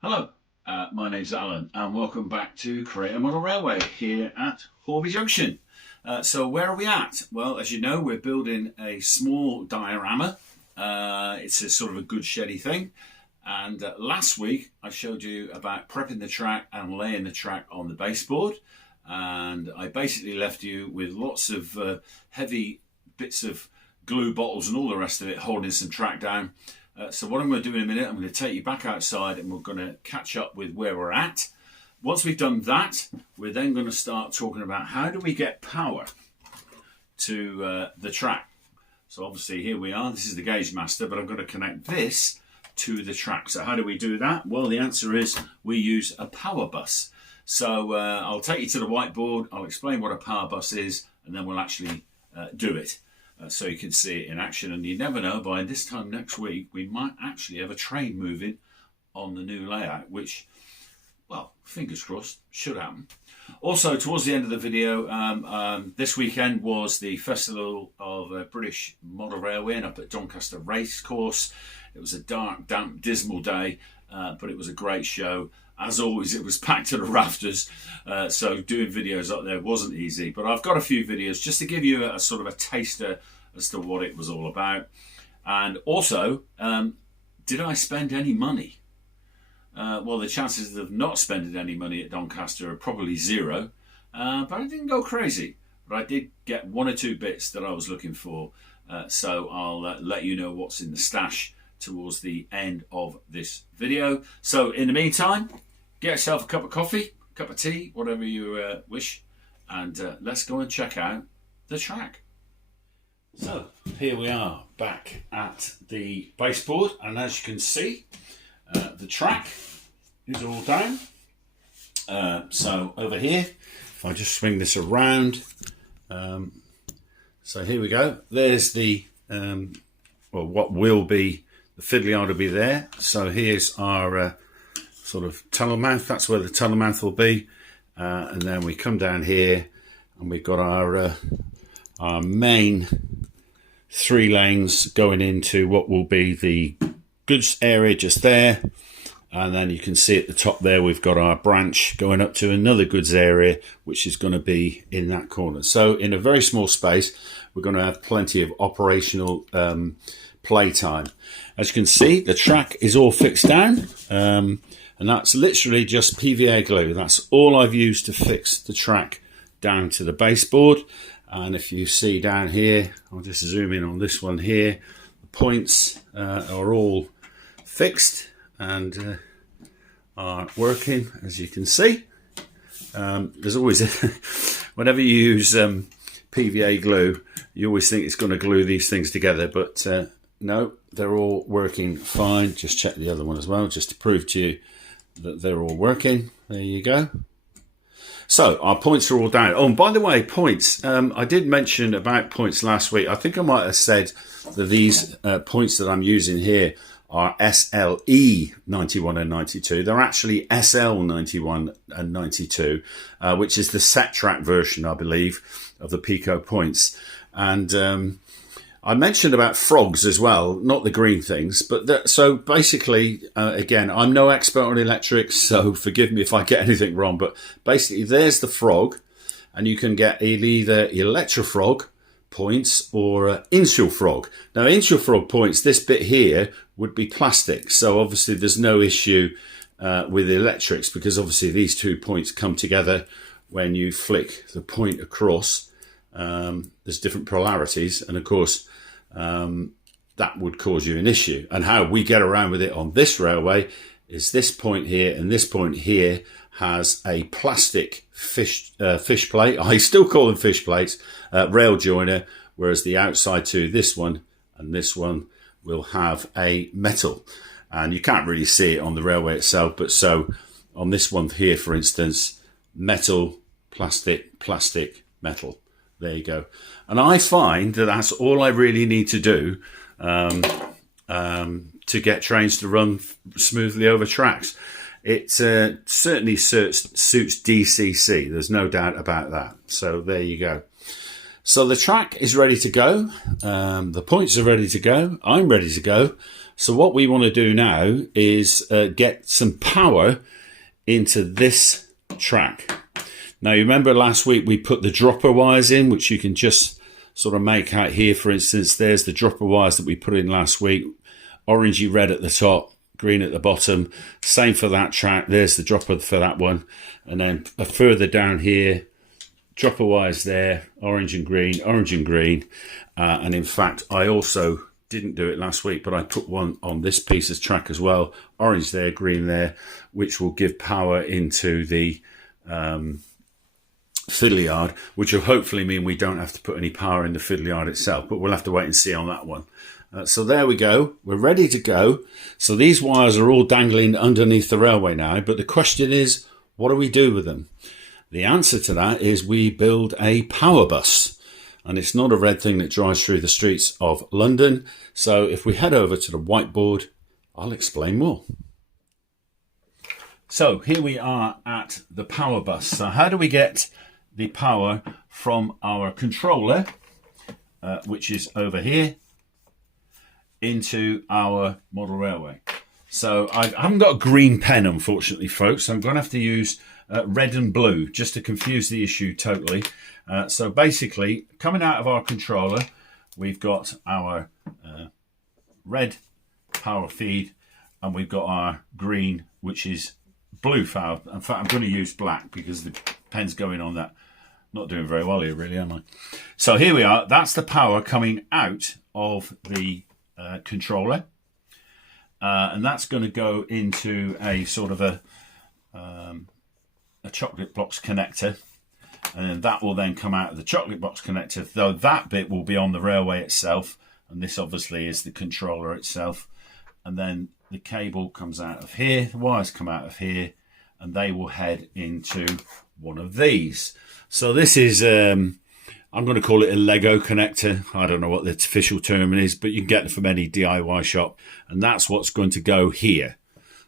Hello, my name's Alan and welcome back to Create a Model Railway here at Horby Junction. So where are we at? Well, as you know, we're building a small diorama. It's a sort of a good sheddy thing. And last week I showed you about prepping the track and laying the track on the baseboard. And I basically left you with lots of heavy bits of glue bottles and all the rest of it holding some track down. So what I'm going to do in a minute, I'm going to take you back outside and we're going to catch up with where we're at. Once we've done that, we're then going to start talking about how do we get power to the track. So obviously here we are, this is the gauge master, but I'm going to connect this to the track. So how do we do that? Well, the answer is we use a power bus. So I'll take you to the whiteboard, I'll explain what a power bus is, and then we'll actually do it. So you can see it in action, and you never know, by this time next week we might actually have a train moving on the new layout, which, well, fingers crossed, should happen. Also, towards the end of the video, this weekend was the Festival of British Model Railway up at Doncaster Racecourse. It was a dark, damp, dismal day, but it was a great show. As always, it was packed to the rafters, so doing videos up there wasn't easy. But I've got a few videos just to give you a sort of a taster as to what it was all about. And also, did I spend any money? Well, the chances of not spending any money at Doncaster are probably zero, but I didn't go crazy. But I did get one or two bits that I was looking for, so I'll let you know what's in the stash towards the end of this video. So in the meantime, get yourself a cup of coffee, cup of tea, whatever you wish, and let's go and check out the track. So here we are back at the baseboard, and as you can see, the track is all down. So over here, if I just swing this around, so here we go. There's the, well, what will be the fiddly yard will be there. So here's our sort of tunnel mouth. That's where the tunnel mouth will be. And then we come down here and we've got our main 3 lanes going into what will be the goods area just there. And then you can see at the top there, we've got our branch going up to another goods area, which is going to be in that corner. So in a very small space, we're going to have plenty of operational playtime. As you can see, the track is all fixed down, and that's literally just PVA glue. That's all I've used to fix the track down to the baseboard. And if you see down here, I'll just zoom in on this one here, the points are all fixed and are working, as you can see. There's always, whenever you use PVA glue, you always think it's going to glue these things together, but no, they're all working fine. Just check the other one as well, just to prove to you that they're all working. There you go. So our points are all down. Oh, and by the way, points. I did mention about points last week. I think I might have said that these points that I'm using here are SLE 91 and 92. They're actually SL 91 and 92, which is the set track version, I believe, of the Pico points. And I mentioned about frogs as well, not the green things, but so basically, again, I'm no expert on electrics, so forgive me if I get anything wrong, but basically there's the frog, and you can get either electrofrog points or insual frog. Now, insual frog points, this bit here would be plastic, so obviously there's no issue with the electrics, because obviously these 2 points come together when you flick the point across. There's different polarities, and of course that would cause you an issue. And how we get around with it on this railway is this point here and this point here has a plastic fish plate. I still call them fish plates, rail joiner, whereas the outside to this one and this one will have a metal. And you can't really see it on the railway itself, but so on this one here, for instance, metal, plastic, plastic, metal. There you go. And I find that that's all I really need to do to get trains to run smoothly over tracks. It certainly suits DCC. There's no doubt about that. So there you go. So the track is ready to go. The points are ready to go. I'm ready to go. So what we want to do now is get some power into this track. Now, you remember last week we put the dropper wires in, which you can just sort of make out here. For instance, there's the dropper wires that we put in last week. Orangey red at the top, green at the bottom. Same for that track. There's the dropper for that one. And then further down here, dropper wires there, orange and green, orange and green. And in fact, I also didn't do it last week, but I put one on this piece of track as well. Orange there, green there, which will give power into the fiddle yard, which will hopefully mean we don't have to put any power in the fiddle yard itself, but we'll have to wait and see on that one. So there we go. We're ready to go. So these wires are all dangling underneath the railway now, but the question is, what do we do with them? The answer to that is we build a power bus. And it's not a red thing that drives through the streets of London. So if we head over to the whiteboard, I'll explain more. So here we are at the power bus. So how do we get the power from our controller, which is over here, into our model railway? So I haven't got a green pen, unfortunately, folks. So I'm going to have to use red and blue just to confuse the issue totally. So basically, coming out of our controller, we've got our red power feed, and we've got our green, which is blue power. In fact, I'm going to use black because the pen's going on that. Not doing very well here, really, am I? So here we are. That's the power coming out of the controller. And that's going to go into a sort of a chocolate box connector. And then that will then come out of the chocolate box connector, though that bit will be on the railway itself. And this obviously is the controller itself. And then the cable comes out of here, the wires come out of here, and they will head into one of these. So this is, I'm going to call it a Lego connector. I don't know what the official term is, but you can get it from any DIY shop. And that's what's going to go here.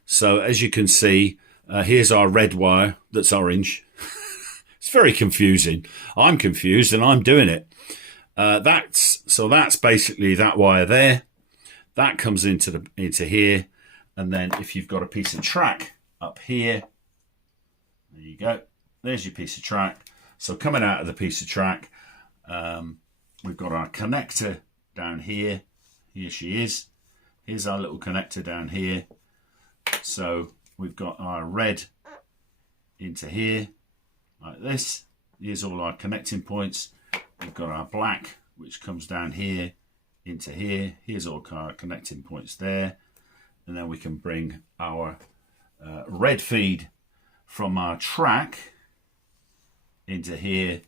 So as you can see, here's our red wire that's orange. It's very confusing. I'm confused and I'm doing it. That's basically that wire there. That comes into here. And then if you've got a piece of track up here, there you go. There's your piece of track. So coming out of the piece of track, we've got our connector down here. Here she is. Here's our little connector down here. So we've got our red into here, like this. Here's all our connecting points. We've got our black, which comes down here into here. Here's all our connecting points there. And then we can bring our red feed from our track into here,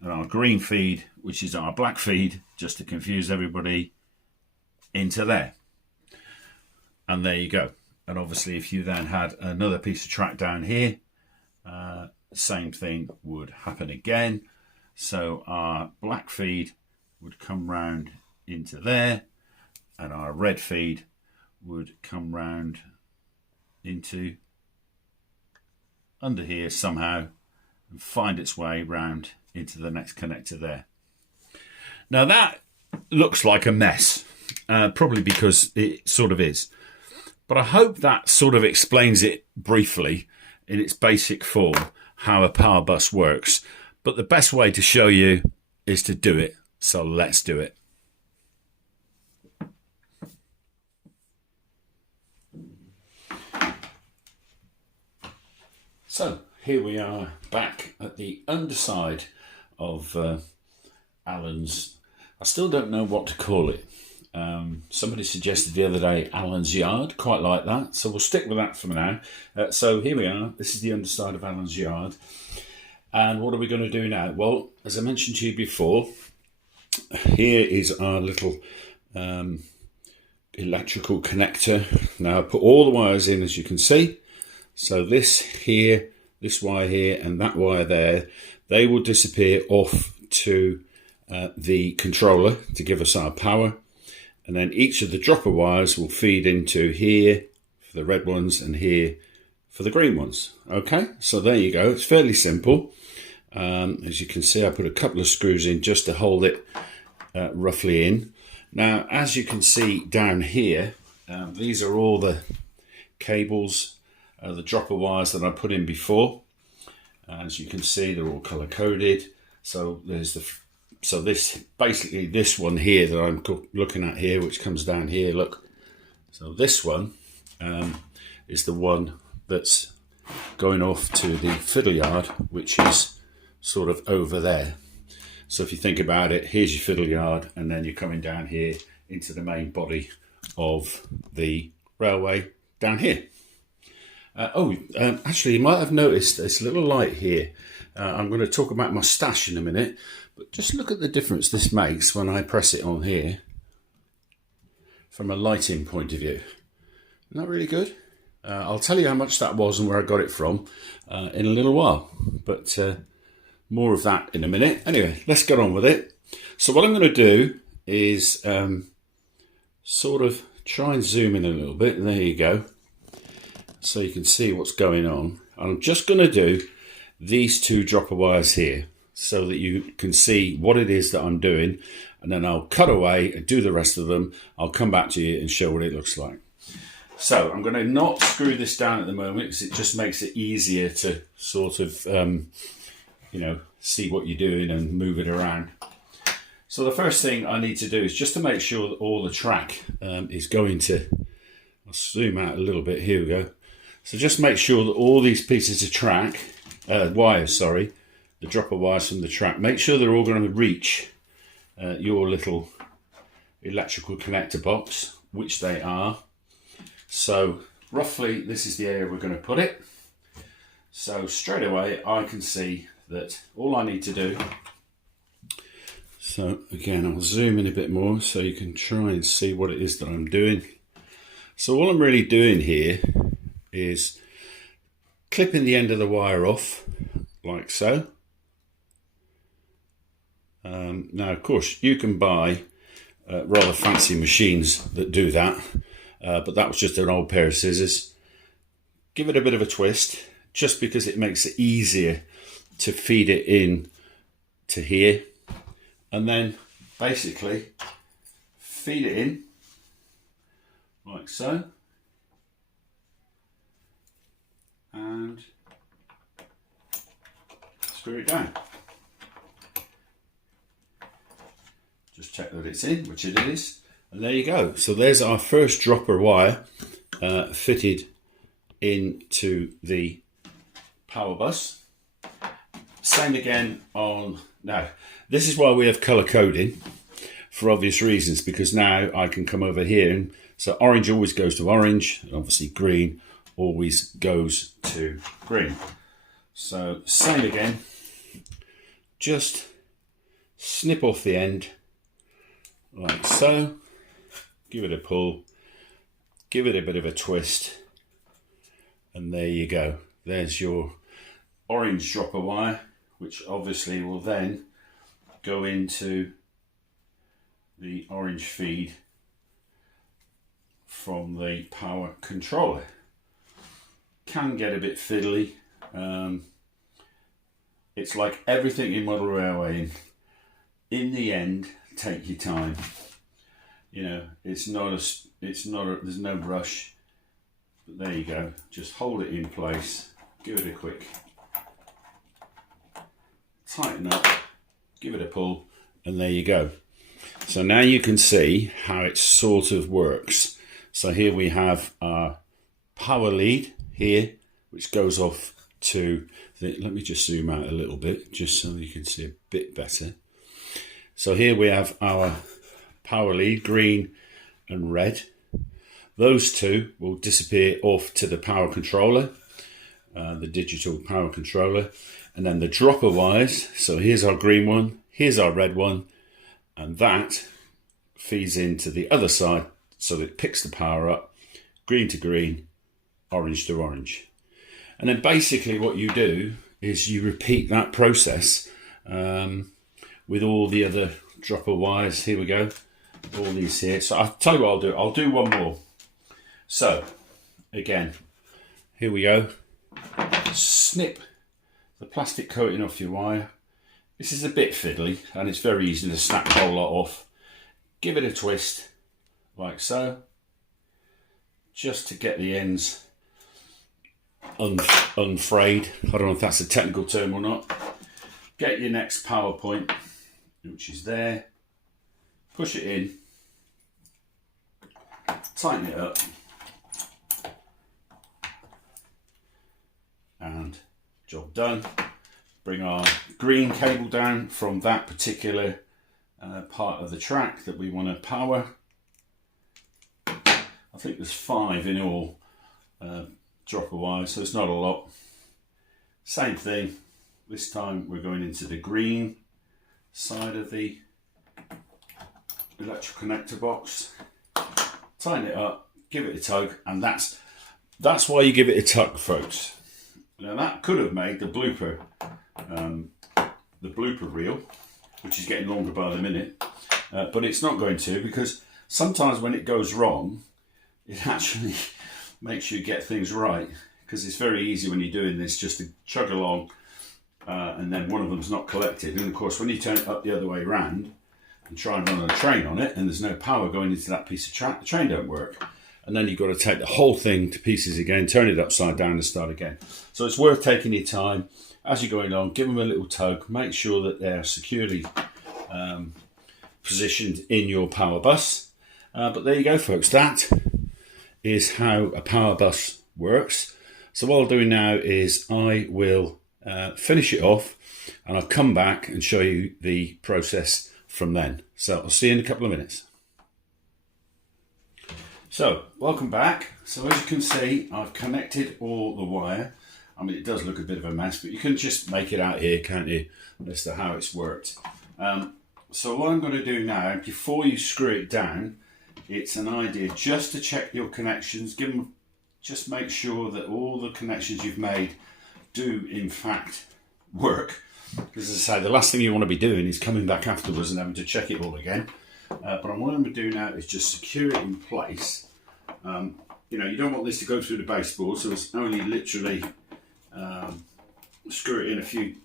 and our green feed, which is our black feed, just to confuse everybody, into there. And there you go. And obviously if you then had another piece of track down here, same thing would happen again. So our black feed would come round into there, and our red feed would come round into under here somehow and find its way round into the next connector there. Now that looks like a mess, probably because it sort of is. But I hope that sort of explains it briefly in its basic form, how a power bus works. But the best way to show you is to do it. So let's do it. So here we are back at the underside of Alan's, I still don't know what to call it. Somebody suggested the other day Alan's yard, quite like that, so we'll stick with that for now. So here we are, this is the underside of Alan's yard. And what are we going to do now? Well, as I mentioned to you before, here is our little electrical connector. Now I put all the wires in, as you can see. So this here, this wire here and that wire there, they will disappear off to the controller to give us our power. And then each of the dropper wires will feed into here for the red ones and here for the green ones. Okay, so there you go. It's fairly simple. As you can see, I put a couple of screws in just to hold it roughly in. Now, as you can see down here, these are all the cables, the dropper wires that I put in before. As you can see, they're all color coded. So there's this basically this one here that I'm looking at here, which comes down here. Look, so this one is the one that's going off to the fiddle yard, which is sort of over there. So if you think about it, here's your fiddle yard, and then you're coming down here into the main body of the railway down here. Actually, you might have noticed this little light here. I'm going to talk about my stash in a minute, but just look at the difference this makes when I press it on here from a lighting point of view. Isn't that really good? I'll tell you how much that was and where I got it from in a little while, but more of that in a minute. Anyway, let's get on with it. So what I'm going to do is sort of try and zoom in a little bit, and there you go. So you can see what's going on. I'm just going to do these two dropper wires here so that you can see what it is that I'm doing, and then I'll cut away and do the rest of them. I'll come back to you and show what it looks like. So I'm going to not screw this down at the moment because it just makes it easier to sort of see what you're doing and move it around. So the first thing I need to do is just to make sure that all the track is going to, I'll zoom out a little bit, here we go. So just make sure that all these pieces of track, wires, sorry, the dropper wires from the track, make sure they're all going to reach your little electrical connector box, which they are. So roughly this is the area we're going to put it. So straight away I can see that all I need to do, so again I'll zoom in a bit more so you can try and see what it is that I'm doing. So all I'm really doing here is clipping the end of the wire off like so. Now of course you can buy rather fancy machines that do that, but that was just an old pair of scissors. Give it a bit of a twist just because it makes it easier to feed it in to here, and then basically feed it in like so, and screw it down. Just check that it's in, which it is, and there you go. So there's our first dropper wire fitted into the power bus. Same again on, now this is why we have colour coding for obvious reasons, because now I can come over here and so orange always goes to orange, and obviously green always goes to green. So same again, just snip off the end like so, give it a pull, give it a bit of a twist, and there you go. There's your orange dropper wire, which obviously will then go into the orange feed from the power controller. Can get a bit fiddly. It's like everything in model railwaying. In the end, take your time. You know, there's no rush. But there you go. Just hold it in place. Give it a quick tighten up. Give it a pull, and there you go. So now you can see how it sort of works. So here we have our power lead here, which goes off to the, let me just zoom out a little bit just so you can see a bit better. So here we have our power lead, green and red. Those two will disappear off to the power controller, the digital power controller, and then the dropper wires. So here's our green one, here's our red one, and that feeds into the other side so that it picks the power up, green to green, orange to orange. And then basically what you do is you repeat that process with all the other dropper wires. Here we go, all these here. So I'll tell you what I'll do. I'll do one more. So again, here we go. Snip the plastic coating off your wire. This is a bit fiddly and it's very easy to snap the whole lot off. Give it a twist like so, just to get the ends unfrayed. I don't know if that's a technical term or not. Get your next power point, which is there. Push it in, tighten it up, and job done. Bring our green cable down from that particular part of the track that we want to power. I think there's 5 in all dropper wires, so it's not a lot. Same thing, this time we're going into the green side of the electrical connector box. Tighten it up, give it a tug, and that's why you give it a tug, folks. Now that could have made the blooper reel, which is getting longer by the minute, but it's not going to, because sometimes when it goes wrong, it actually makes you get things right, because it's very easy when you're doing this just to chug along and then one of them's not collected. And of course, when you turn it up the other way around and try and run a train on it and there's no power going into that piece of track, the train don't work. And then you've got to take the whole thing to pieces again, turn it upside down and start again. So it's worth taking your time as you're going along. Give them a little tug, make sure that they're securely positioned in your power bus. But there you go, folks. That is how a power bus works. So what I'll do now is I will finish it off and I'll come back and show you the process from then. So I'll see you in a couple of minutes. So welcome back. So as you can see, I've connected all the wire. I mean, it does look a bit of a mess, but you can just make it out here, can't you, as to how it's worked. So what I'm going to do now, before you screw it down, it's an idea just to check your connections. Just make sure that all the connections you've made do in fact work. Because as I say, the last thing you want to be doing is coming back afterwards and having to check it all again. But what I'm going to do now is just secure it in place. You know, you don't want this to go through the baseboard, so it's only literally screw it in a few,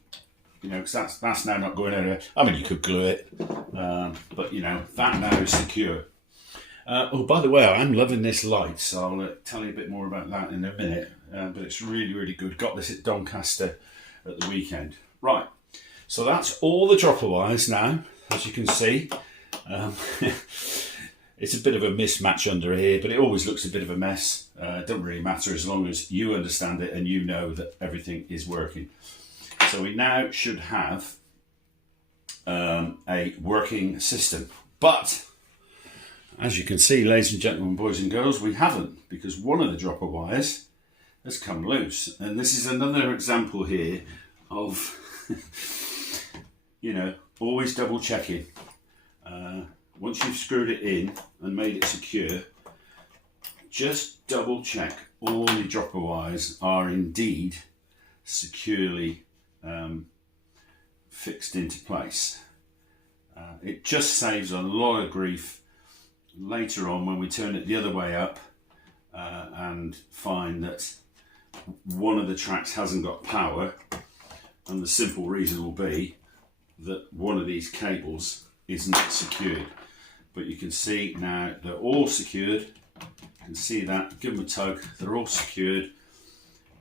you know, because that's now not going anywhere. I mean, you could glue it, but you know, that now is secure. Oh, by the way, I'm loving this light, so I'll tell you a bit more about that in a minute. But it's really, really good. Got this at Doncaster at the weekend. Right, so that's all the dropper wires now, as you can see. It's a bit of a mismatch under here, but it always looks a bit of a mess. It doesn't really matter as long as you understand it and you know that everything is working. So we now should have a working system. But as you can see, ladies and gentlemen, boys and girls, we haven't, because one of the dropper wires has come loose. And this is another example here of, you know, always double checking. Once you've screwed it in and made it secure, just double check all the dropper wires are indeed securely fixed into place. It just saves a lot of grief later on when we turn it the other way up and find that one of the tracks hasn't got power, and the simple reason will be that one of these cables isn't secured. But you can see now they're all secured. You can see that, give them a tug, they're all secured.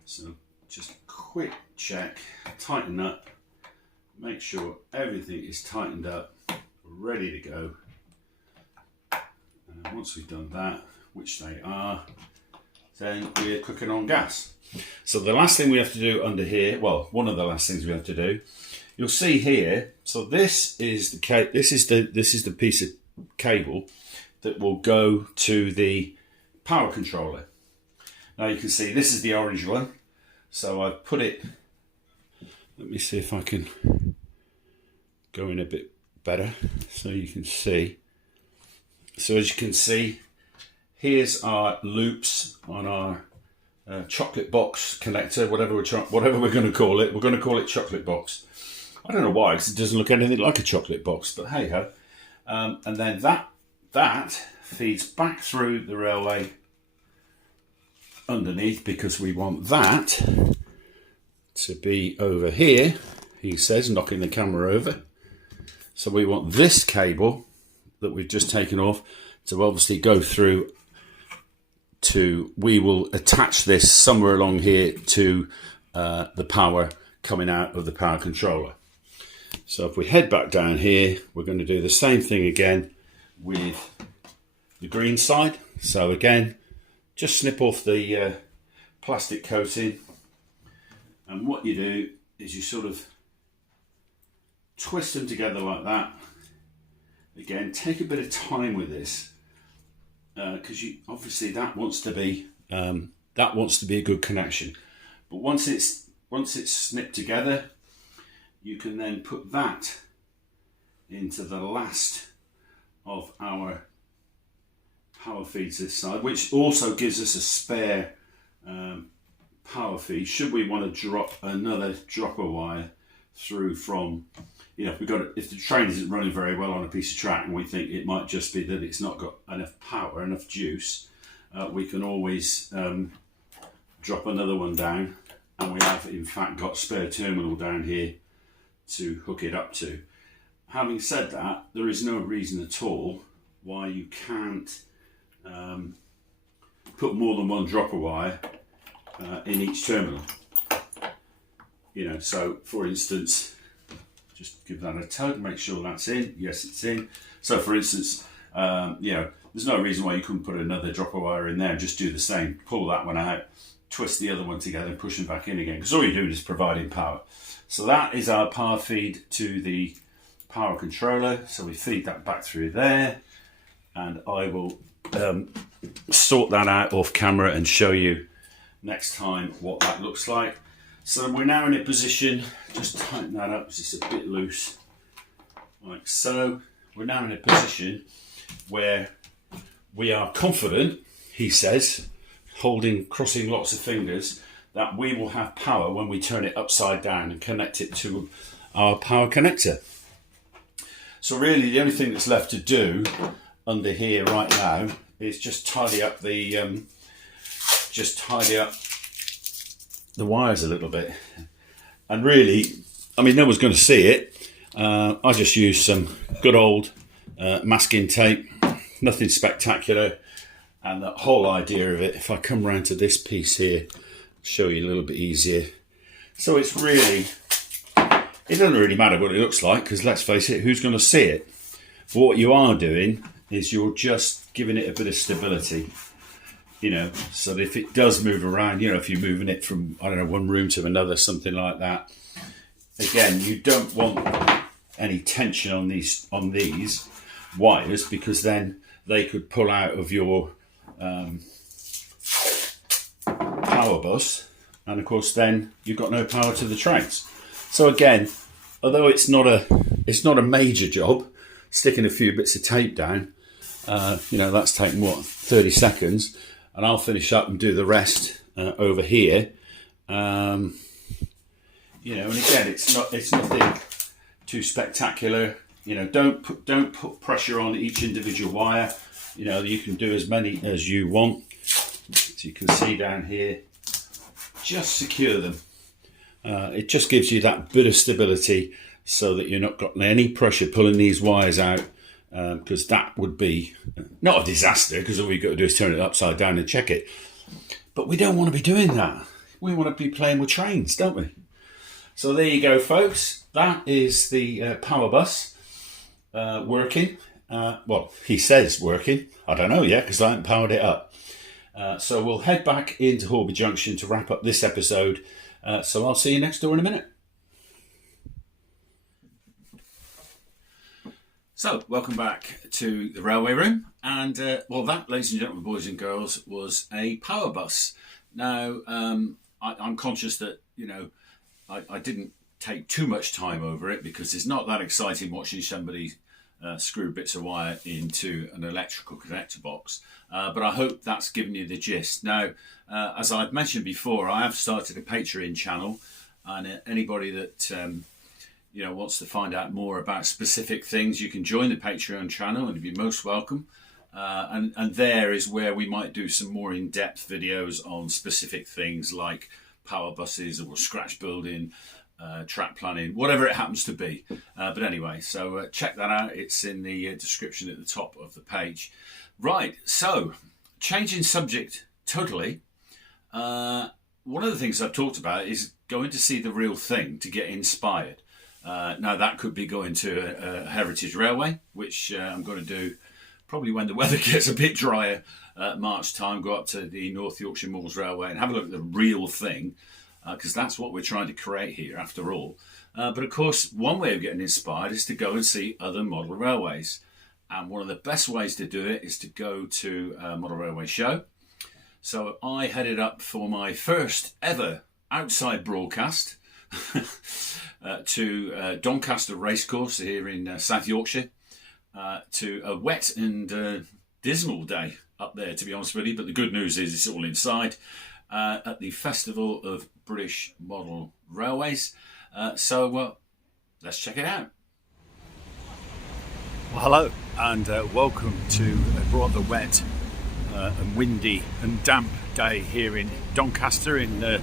So just quick check, tighten up, make sure everything is tightened up, ready to go. And once we've done that, which they are, then we're cooking on gas. So the last thing we have to do under here, well, one of the last things we have to do, you'll see here. So this is the piece of cable that will go to the power controller. Now you can see this is the orange one. So I've put it. Let me see if I can go in a bit better so you can see. So as you can see, here's our loops on our chocolate box connector, whatever we're going to call it. We're going to call it chocolate box. I don't know why, because it doesn't look anything like a chocolate box, but hey ho. And then that feeds back through the railway underneath, because we want that to be over here, he says, knocking the camera over. So we want this cable that we've just taken off to obviously go through to, we will attach this somewhere along here to the power coming out of the power controller. So if we head back down here, we're going to do the same thing again with the green side. So again, just snip off the plastic coating, and what you do is you sort of twist them together like that. Again, take a bit of time with this, because you obviously that wants to be a good connection. But once it's snipped together, you can then put that into the last of our power feeds this side, which also gives us a spare power feed should we want to drop another dropper wire through from, you know, if the train isn't running very well on a piece of track and we think it might just be that it's not got enough power, enough juice, we can always drop another one down, and we have in fact got spare terminal down here to hook it up to. Having said that, there is no reason at all why you can't put more than one dropper wire in each terminal. You know, so for instance, just give that a tug, make sure that's in. Yes, it's in. So for instance, you know, there's no reason why you couldn't put another dropper wire in there and just do the same. Pull that one out, twist the other one together and push them back in again, because all you're doing is providing power. So that is our power feed to the power controller. So we feed that back through there, and I will sort that out off camera and show you next time what that looks like. So we're now in a position, just tighten that up because it's a bit loose, like so. We're now in a position where we are confident, he says, crossing lots of fingers, that we will have power when we turn it upside down and connect it to our power connector. So really the only thing that's left to do under here right now is just tidy up the wires a little bit. And really, I mean, no one's going to see it. I just used some good old masking tape, nothing spectacular. And the whole idea of it, if I come round to this piece here, show you a little bit easier. So it's really, it doesn't really matter what it looks like, because let's face it, who's going to see it? But what you are doing is you're just giving it a bit of stability, you know, so that if it does move around, you know, if you're moving it from, I don't know, one room to another, something like that. Again, you don't want any tension on these wires, because then they could pull out of your power bus, and of course then you've got no power to the trains. So again, although it's not a major job, sticking a few bits of tape down, you know, that's taken what, 30 seconds, and I'll finish up and do the rest over here. You know, and again, it's nothing too spectacular. You know, don't put pressure on each individual wire. You know, you can do as many as you want. So you can see down here, just secure them. It just gives you that bit of stability so that you're not got any pressure pulling these wires out, because that would be not a disaster, because all we've got to do is turn it upside down and check it. But we don't want to be doing that. We want to be playing with trains, don't we? So there you go, folks. That is the power bus working. Well, he says working. I don't know yet, because I haven't powered it up. So we'll head back into Horby Junction to wrap up this episode. So I'll see you next door in a minute. So, welcome back to the railway room. And, well, that, ladies and gentlemen, boys and girls, was a power bus. Now, I'm conscious that, I didn't take too much time over it because it's not that exciting watching somebody screw bits of wire into an electrical connector box. But I hope that's given you the gist. Now, as I've mentioned before, I have started a Patreon channel, and anybody that wants to find out more about specific things, you can join the Patreon channel and you'd be most welcome. And there is where we might do some more in-depth videos on specific things like power buses or scratch building, track planning, whatever it happens to be. But anyway, so check that out. It's in the description at the top of the page. Right, so changing subject totally. One of the things I've talked about is going to see the real thing to get inspired. Now that could be going to a heritage railway, which I'm going to do probably when the weather gets a bit drier, March time, go up to the North Yorkshire Moors Railway and have a look at the real thing, because that's what we're trying to create here after all. But of course, one way of getting inspired is to go and see other model railways. And one of the best ways to do it is to go to a model railway show. So I headed up for my first ever outside broadcast to Doncaster Racecourse here in South Yorkshire, to a wet and dismal day up there, to be honest with you. But the good news is it's all inside at the Festival of British Model Railways. So let's check it out. Well, hello and welcome to a rather wet and windy and damp day here in Doncaster in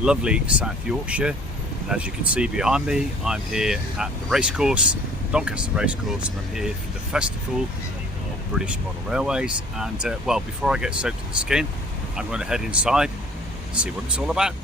lovely South Yorkshire. And as you can see behind me, I'm here at the racecourse, Doncaster Racecourse, and I'm here for the Festival of British Model Railways. And well, before I get soaked to the skin, I'm going to head inside and see what it's all about.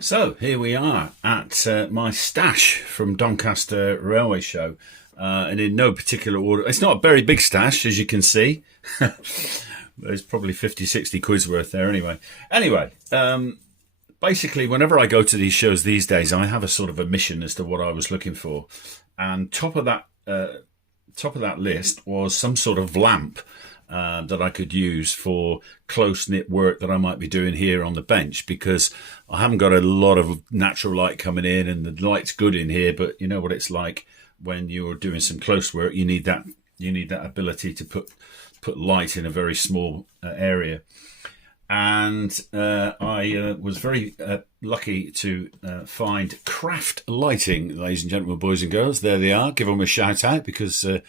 So here we are at my stash from Doncaster Railway Show, and in no particular order. It's not a very big stash, as you can see. There's probably 50, 60 quid's worth there anyway. Anyway, basically, whenever I go to these shows these days, I have a sort of a mission as to what I was looking for. And top of that list was some sort of lamp that I could use for close-knit work that I might be doing here on the bench, because I haven't got a lot of natural light coming in, and the light's good in here, but you know what it's like when you're doing some close work. You need that ability to put light in a very small area. And I was very lucky to find Craft Lighting, ladies and gentlemen, boys and girls. There they are. Give them a shout out, because I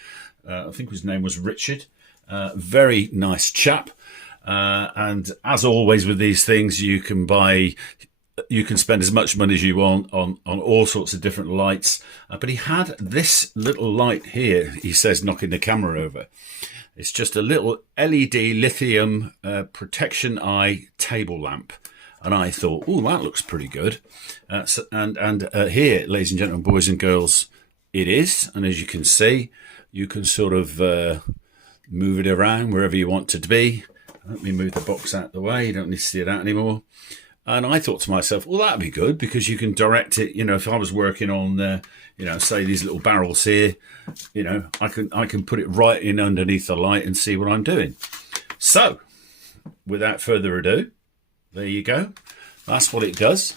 think his name was Richard. Very nice chap. And as always with these things, you can spend as much money as you want on all sorts of different lights. But he had this little light here, he says, knocking the camera over. It's just a little LED lithium protection eye table lamp. And I thought, oh, that looks pretty good. Here, ladies and gentlemen, boys and girls, it is. And as you can see, you can sort of move it around wherever you want it to be. Let me move the box out of the way. You don't need to see it out anymore. And I thought to myself, well, that'd be good, because you can direct it. You know, if I was working on, say these little barrels here, I can put it right in underneath the light and see what I'm doing. So, without further ado, there you go. That's what it does.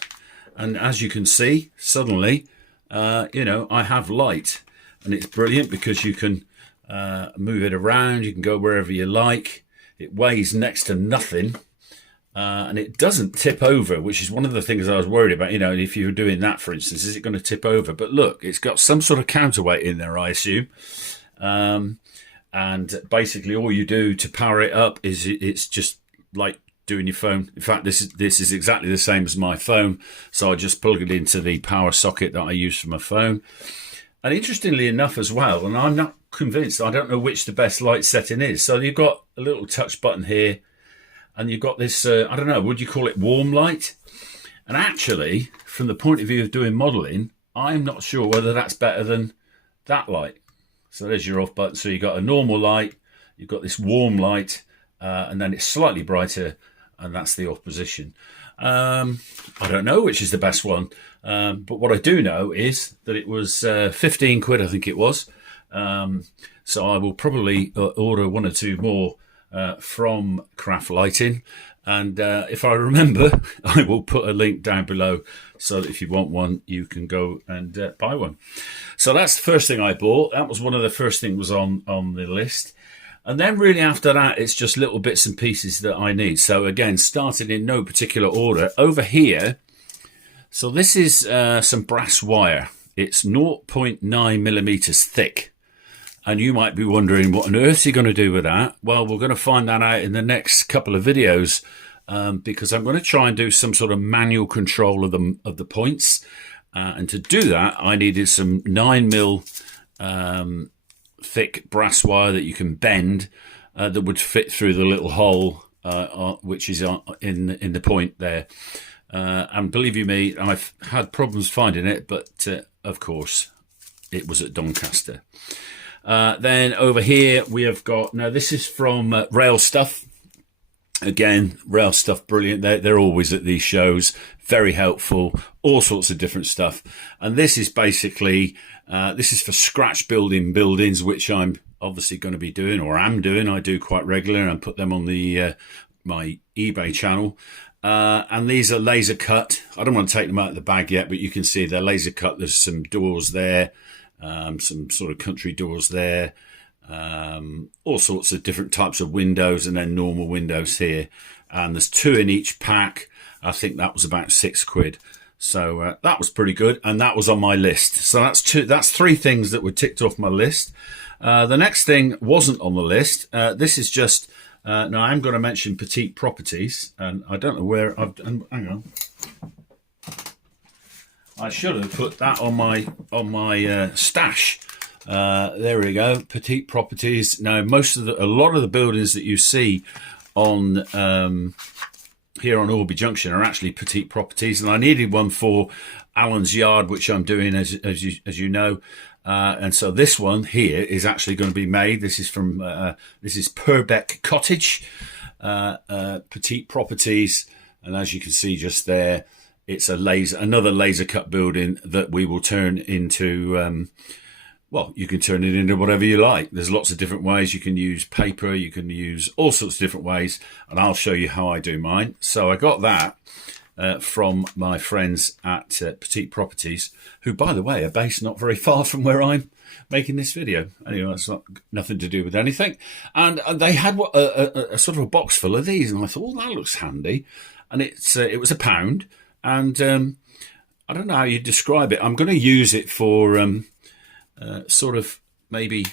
And as you can see, suddenly, I have light, and it's brilliant because you can move it around. You can go wherever you like. It weighs next to nothing. And it doesn't tip over, which is one of the things I was worried about. If you were doing that, for instance, is it going to tip over? But look, it's got some sort of counterweight in there, I assume. And basically all you do to power it up is it's just like doing your phone. In fact, this is exactly the same as my phone. So I just plug it into the power socket that I use for my phone. And interestingly enough as well, and I'm not convinced, I don't know which the best light setting is. So you've got a little touch button here, and you've got this, I don't know, would you call it warm light? And actually, from the point of view of doing modelling, I'm not sure whether that's better than that light. So there's your off button. So you've got a normal light, you've got this warm light, and then it's slightly brighter, and that's the off position. I don't know which is the best one, but what I do know is that it was 15 quid, I think it was. So I will probably order one or two more from Craft Lighting, and if I remember, I will put a link down below so that if you want one, you can go and buy one. So that's the first thing I bought. That was one of the first things on the list. And then really after that, it's just little bits and pieces that I need. So again, starting in no particular order. Over here, so this is some brass wire. It's 0.9 millimeters thick. And you might be wondering, what on earth are you going to do with that? Well, we're going to find that out in the next couple of videos, because I'm going to try and do some sort of manual control of the points. And to do that, I needed some 9mm thick brass wire that you can bend, that would fit through the little hole which is in the point there. And believe you me, I've had problems finding it, but of course, it was at Doncaster. Then over here we have got, now this is from Rail Stuff. Again, Rail Stuff, brilliant. They're always at these shows, very helpful, all sorts of different stuff. And this is basically, this is for scratch building buildings, which I'm obviously going to be doing, or am doing. I do quite regularly, and put them on the my eBay channel. And these are laser cut. I don't want to take them out of the bag yet, but you can see they're laser cut. There's some doors there. Some sort of country doors there, all sorts of different types of windows, and then normal windows here. And there's 2 in each pack. I think that was about 6 quid. So that was pretty good, and that was on my list. So that's 3 things that were ticked off my list. The next thing wasn't on the list. This is just, now I'm going to mention Petite Properties, and I don't know where hang on. I should have put that on my stash. There we go, Petite Properties. Now, a lot of the buildings that you see on here on Horby Junction are actually petite properties, and I needed one for Alan's yard, which I'm doing, as you know. And so this one here is actually going to be made. This is from this is Purbeck Cottage, petite properties, and as you can see just there, it's another laser cut building that we will turn into. Well, you can turn it into whatever you like. There's lots of different ways. You can use paper, you can use all sorts of different ways, and I'll show you how I do mine. So I got that from my friends at Petite Properties, who, by the way, are based not very far from where I'm making this video. Anyway, that's nothing to do with anything. And they had a sort of a box full of these, and I thought, well, that looks handy. And it was £1, and I don't know how you describe it. I'm going to use it for sort of maybe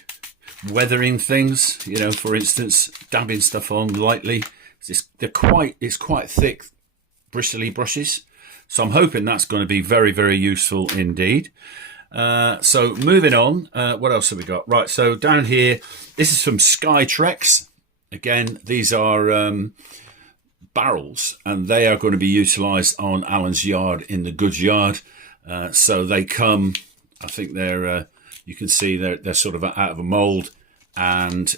weathering things, you know, for instance, dabbing stuff on lightly. It's quite thick, bristly brushes, so I'm hoping that's going to be very, very useful indeed. So moving on, what else have we got? Right, so down here, this is from Skytrex. Again, these are barrels, and they are going to be utilised on Alan's yard in the goods yard. So they come, I think they're you can see they're sort of out of a mould, and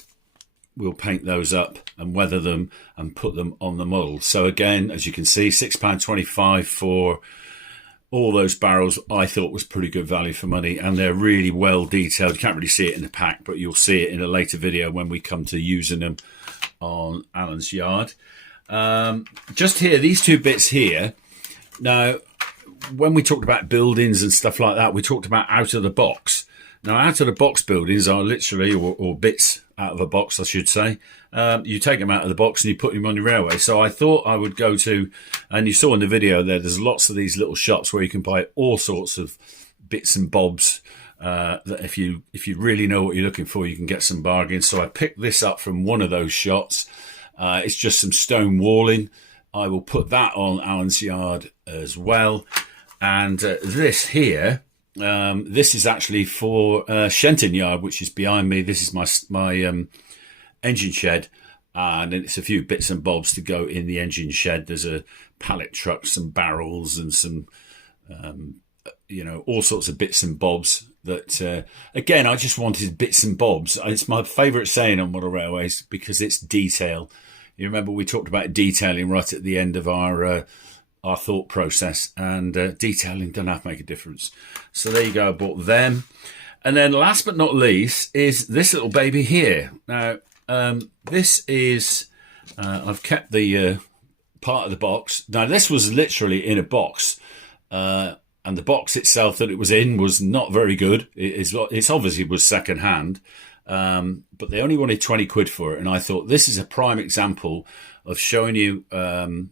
we'll paint those up and weather them and put them on the mould. So again, as you can see, £6.25 for all those barrels. I thought was pretty good value for money, and they're really well detailed. You can't really see it in the pack, but you'll see it in a later video when we come to using them on Alan's yard. Just here, these two bits here. Now, when we talked about buildings and stuff like that, we talked about out of the box. Now, out of the box buildings are literally, or bits out of a box, I should say. You take them out of the box and you put them on your railway. So I thought I would go to, and you saw in the video there's lots of these little shops where you can buy all sorts of bits and bobs. That if you really know what you're looking for, you can get some bargains. So I picked this up from one of those shops. It's just some stone walling. I will put that on Alan's yard as well. And this here, this is actually for Shenton Yard, which is behind me. This is my engine shed, and it's a few bits and bobs to go in the engine shed. There's a pallet truck, some barrels, and some you know, all sorts of bits and bobs that again, I just wanted bits and bobs. It's my favourite saying on model railways because it's detail. You remember we talked about detailing right at the end of our thought process, and detailing doesn't have to make a difference. So there you go, I bought them. And then last but not least is this little baby here. Now, this is, I've kept the part of the box. Now, this was literally in a box, and the box itself that it was in was not very good. It's obviously was second hand, but they only wanted 20 quid for it. And I thought this is a prime example of showing you on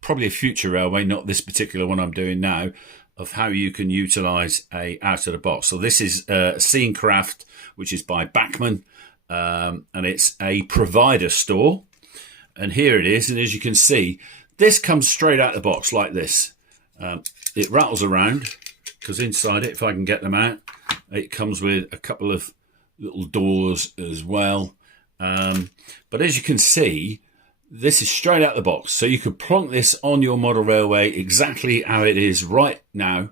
probably a future railway, not this particular one I'm doing now, of how you can utilise a out of the box. So this is Scene Craft, which is by Bachmann, and it's a provider store. And here it is. And as you can see, this comes straight out of the box like this. It rattles around because inside it, if I can get them out, it comes with a couple of little doors as well. But as you can see, this is straight out the box, so you could plonk this on your model railway exactly how it is right now,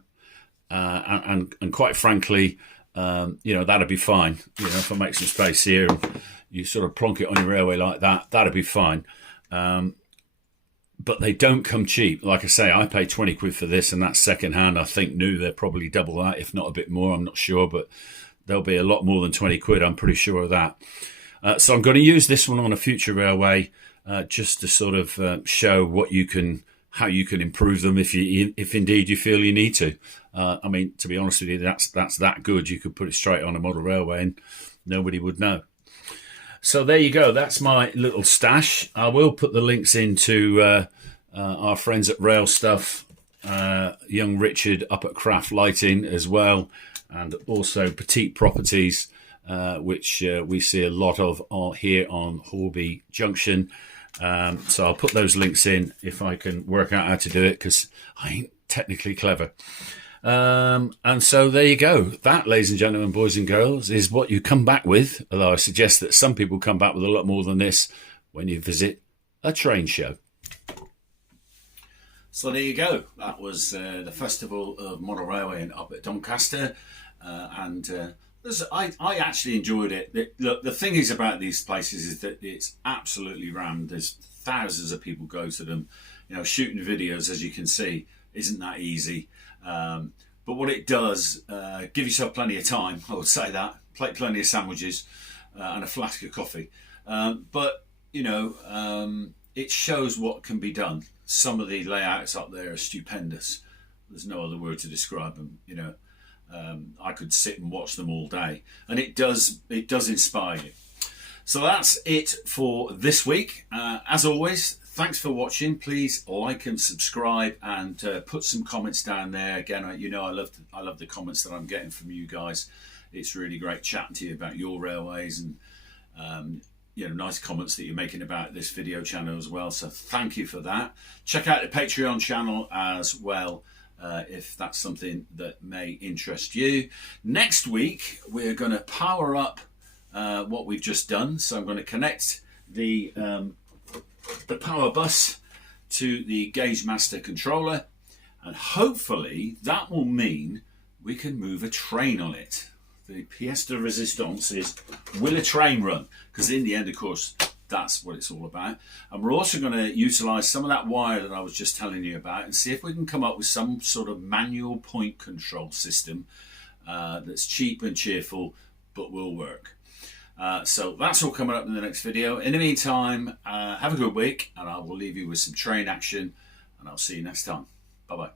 and quite frankly, you know, that'd be fine. You know, if I make some space here, and you sort of plonk it on your railway like that, that'd be fine. But they don't come cheap. Like I say, I paid 20 quid for this, and that's second hand. I think new, they're probably double that, if not a bit more. I'm not sure, but they'll be a lot more than 20 quid. I'm pretty sure of that. So I'm going to use this one on a future railway. Just to sort of show how you can improve them if indeed you feel you need to. I mean, to be honest with you, that's that good. You could put it straight on a model railway and nobody would know. So there you go. That's my little stash. I will put the links into our friends at Rail Stuff, young Richard up at Craft Lighting as well, and also Petite Properties, which we see a lot of here on Horby Junction. So I'll put those links in if I can work out how to do it, because I ain't technically clever. And so there you go. That, ladies and gentlemen, boys and girls, is what you come back with, although I suggest that some people come back with a lot more than this when you visit a train show. So there you go. That was the Festival of Model Railway up at Doncaster, I actually enjoyed it. Look, the thing is about these places is that it's absolutely rammed. There's thousands of people go to them. You know, shooting videos, as you can see, isn't that easy. But what it does, give yourself plenty of time. I would say that. Plenty of sandwiches and a flask of coffee. But you know, it shows what can be done. Some of the layouts up there are stupendous. There's no other word to describe them. You know, I could sit and watch them all day, and it does inspire you. So that's it for this week. As always, thanks for watching. Please like and subscribe, and put some comments down there. Again, you know, I love the comments that I'm getting from you guys. It's really great chatting to you about your railways, and you know, nice comments that you're making about this video channel as well. So thank you for that. Check out the Patreon channel as well, if that's something that may interest you. Next week, we're going to power up what we've just done. So I'm going to connect the power bus to the Gauge Master controller, and hopefully that will mean we can move a train on it. The pièce de résistance is, will a train run? Because in the end, of course, that's what it's all about. And we're also going to utilise some of that wire that I was just telling you about and see if we can come up with some sort of manual point control system that's cheap and cheerful but will work. So that's all coming up in the next video. In the meantime, have a good week, and I will leave you with some train action, and I'll see you next time. Bye-bye.